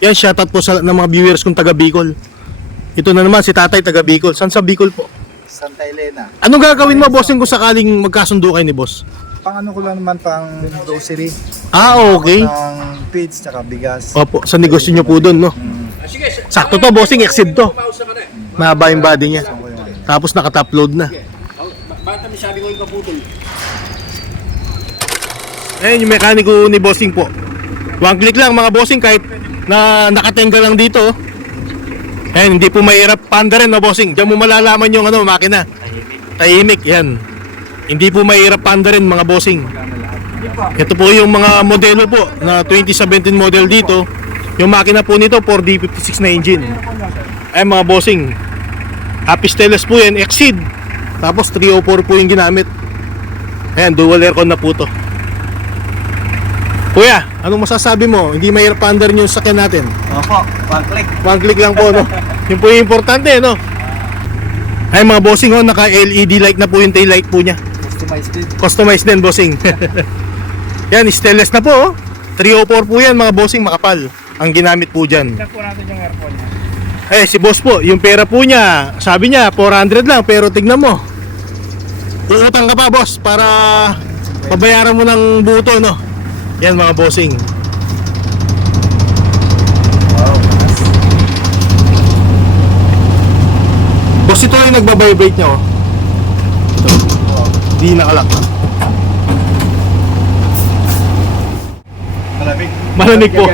Yan, shoutout po sa ng mga viewers kong taga Bicol. Ito na naman si tatay taga Bicol. Saan sa Bicol po? Santa Elena. Anong gagawin mo, bossing, kung sakaling magkasundo kayo ni boss? Pang ano ko lang naman pang grocery. Ah, okay. Pang feeds tsaka bigas. Opo, sa negosyo nyo po doon, no? Sakto to, bossing, exceed to. Mahaba yung body niya. Tapos nakatop load na. Ayun yung mekaniko ni bossing po. One click lang mga bossing kahit na nakatenga lang dito. oh. Ayun, hindi po mahirap panda rin no bossing. Diyan mo malalaman yung ano, makina. Tahimik, yan. Hindi po mahirap panda rin mga bossing. Ito po yung mga modelo po na 2017 model dito. Yung makina po nito 4D56 na engine. Ay mga bossing. Apisteles po yan, Exceed. Tapos 304 po yung ginamit. Ayan, dual aircon na po to. Kuya, anong masasabi mo? Hindi mahirap paandar yung sakyan natin. Opo, one click. One click lang po, no? Yun po yung importante, no? Ay mga bossing, oh, naka LED light na po yung tail light po niya. Customized din. Customized din, bossing. yan, stainless na po. oh. 304 po yan, mga bossing, makapal. Ang ginamit po dyan. Tignan po natin yung aircon niya. Eh, si boss po, yung pera po niya, sabi niya, 400 lang, pero tignan mo. Uutang ka pa, boss, para pabayaran mo ng buto, no? Yan, mga bossing. Wow. Boss, ito yung nagbabibrate niya, oh. Ito. Di nakalak. Malamig. Malamig po.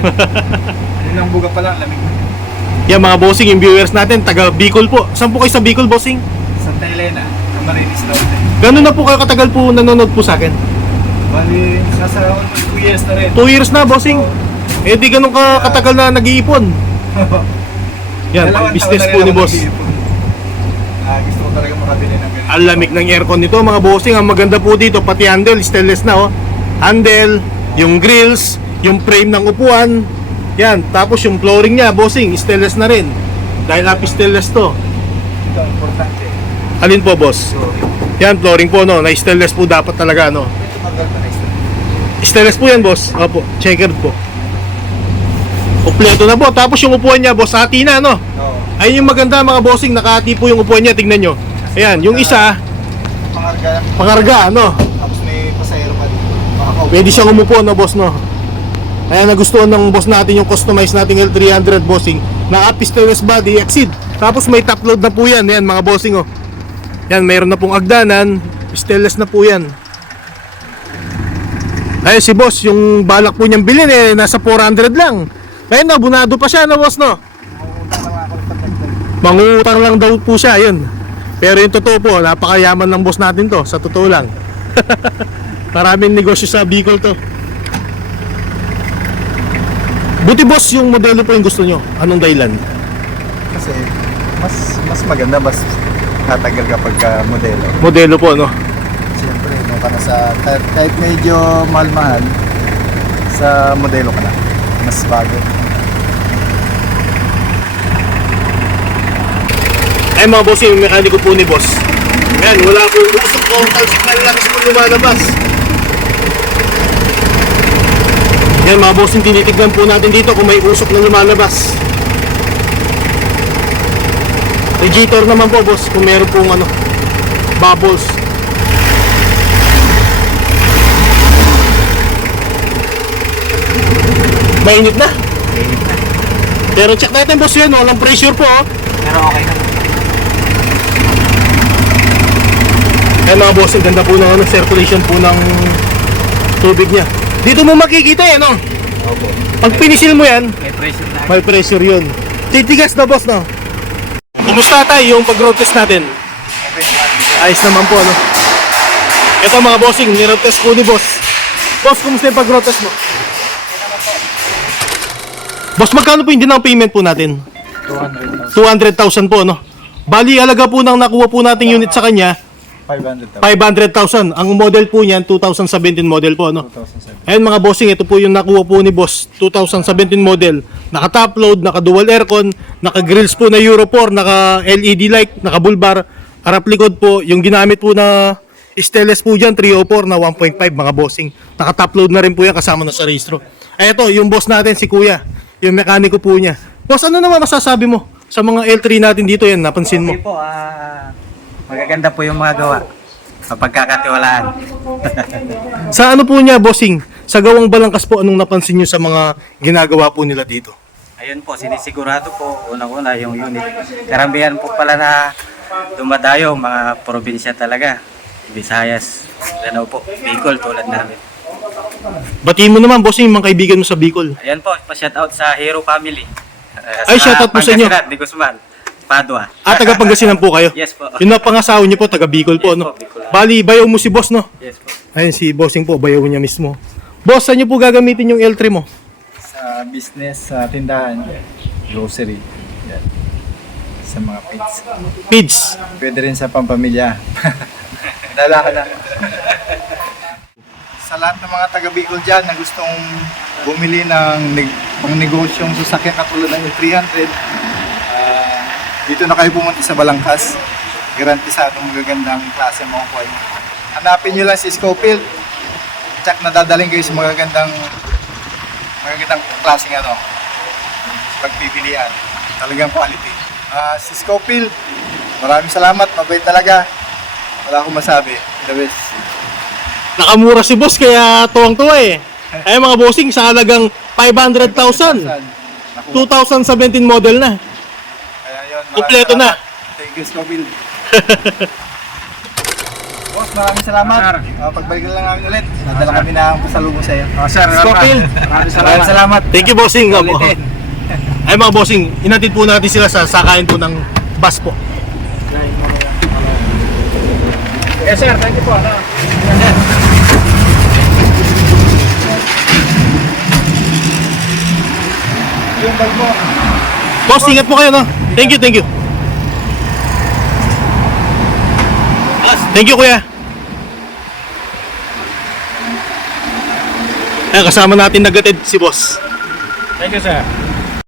Yun ang buga pala, lamig. Yan, mga bossing, yung viewers natin, taga Bicol po. Saan po kayo sa Bicol, bossing? Santa Elena. Camarines Norte. Gano'n na po kayo katagal po nanonood po sa akin? Bali, nasa 2 years na rin. 2 years na, bossing. Eh, di ganun ka katagal na nag-iipon. Yan, Dalawang business taon na po rin ni ako boss. nag-iipon. Ah, gusto ko talaga makabili ng ganito. Ang lamig ng aircon nito mga bossing. Ang maganda po dito, pati handle, stainless na oh. Handle, yung grills, yung frame ng upuan. Yan, tapos yung flooring niya, bossing, stainless na rin. Dahil happy stainless to. Ito, importante. Alin po, boss? So, Yan, flooring po, no? Na stainless po dapat talaga, no? ito na. Stainless po yan, boss. Opo, checkered po. Kompleto na po. Tapos yung upuan niya, boss, hati na, no? Oo. Ayun yung maganda, mga bossing. Nakahati po yung upuan niya, tignan nyo. Ayan, yung isa, Pangarga. pangarga, no? Tapos may pasahero pa dito. Makakaupo. Pwede siyang umupo no boss no. Kaya nagustuhan ng boss natin yung customized nating L300 bossing na Apis West Body Exceed. Tapos may top load na po yan. Yan mga bossing oh. Yan, mayroon na pong agdanan. Stainless na po yan. Ayun si boss, yung balak po niyang bilhin eh, nasa 400 lang. Ngayon na, bunado pa siya na boss no. Mangungutang lang daw po siya, yun. Pero yung totoo po, napakayaman ng boss natin to, sa totoo lang. Maraming negosyo sa Bicol to. Buti boss, yung modelo po yung gusto nyo. Anong dahilan? Kasi mas mas maganda, mas tatagal kapag ka modelo. Modelo po, no? Para sa kahit, kahit medyo mahal-mahal, sa modelo ka na. Mas bago. Ay mga boss, yung mekaniko po ni boss. Yan, wala po usok o signal lang po lumalabas. Yan mga boss, yung tinitignan po natin dito kung may usok na lumalabas. Radiator naman po boss, kung meron pong ano, bubbles. Mainit na. Pero check natin boss yan, walang pressure po oh. Pero okay na. Ayan mga boss, ang ganda po ng ano, circulation po ng tubig niya. Dito mo makikita yan, no? Opo. Pag pinisil mo yan, May pressure na. may pressure yun. Titigas na boss, no? Kumusta tayo yung pag-road test natin? Ayos naman po, no? Ito mga bossing, ni-road test po ni boss. Boss, kumusta yung pag-road test mo? Boss, magkano po yung dinang payment po natin? 200,000. 200,000 po, no? Bali, alaga po nang nakuha po nating unit sa kanya, 500,000. 500,000. Ang model po niyan, 2017 model po, no? 2007. Ayun mga bossing, ito po yung nakuha po ni boss, 2017 model. Naka-top load, naka-dual aircon, naka-grills po na Euro 4, naka-LED light, naka-bull harap likod po. Yung ginamit po na stainless po dyan, 304 na 1.5 mga bossing. Naka-top load na rin po yan kasama na sa registro. Ito, yung boss natin si Kuya. Yung mekaniko po niya. Boss, ano naman masasabi mo sa mga L3 natin dito yan, napansin mo? Okay po, ah, magaganda po yung mga gawa. Mapagkakatiwalaan. Sa ano po niya, bossing? Sa gawang balangkas po, anong napansin niyo sa mga ginagawa po nila dito? Ayun po, sinisigurado po, unang-una yung unit. Karamihan po pala na dumadayo, mga probinsya talaga. Visayas, ano po, Bicol tulad namin. Batiin mo naman, bossing, yung mga kaibigan mo sa Bicol. Ayan po, pa-shoutout sa Hero Family. Uh, Ay, shoutout po sa inyo. Pangasinan, Di Guzman, Padua. At taga Pangasinan po kayo? Yes po. Yung napangasawa niyo po, taga Bicol po, Yes no? po, Bicol. Bali, bayaw mo si boss, no? Yes po. Ayun, si bossing po, bayaw niya mismo. Boss, saan niyo po gagamitin yung L3 mo? Sa business, sa tindahan, grocery. Yan. Sa mga feeds. Pids. Pwede rin sa pampamilya. Dala ka na. Sa lahat ng mga taga Bicol dyan na gustong bumili ng neg- pang negosyong sasakyan katulad ng 300, ah, dito na kayo pumunta sa Balangkas. Garantisadong magagandang klase ang makukuha nyo. Hanapin nyo lang si Scofield. Tsak na dadaling kayo sa magagandang magagandang klaseng ano, pagpipilian. Talagang quality. Ah, si Scofield, maraming salamat. Mabait talaga. Wala akong masabi. The best. Nakamura si boss, kaya tuwang-tuwa eh. Ay mga bossing, sa halagang 500,000. Naku, 2017 model na. Kaya yun. Kompleto na. Thank you, Scofield. Boss, maraming salamat. Ah, pagbalik na lang namin ulit. Nadala kami na ang pasalubong sa iyo. Oh, sir, Scofield, maraming salamat. salamat. Thank you bossing. Ulitin. Ay mga bossing, inatid po natin sila sa sakayan po ng bus po. Yes sir, thank you po. Ano? Yung bag mo. Boss, ingat po kayo no. Thank you, thank you. Thank you kuya. Ay, kasama natin nagatid si boss. Thank you sir.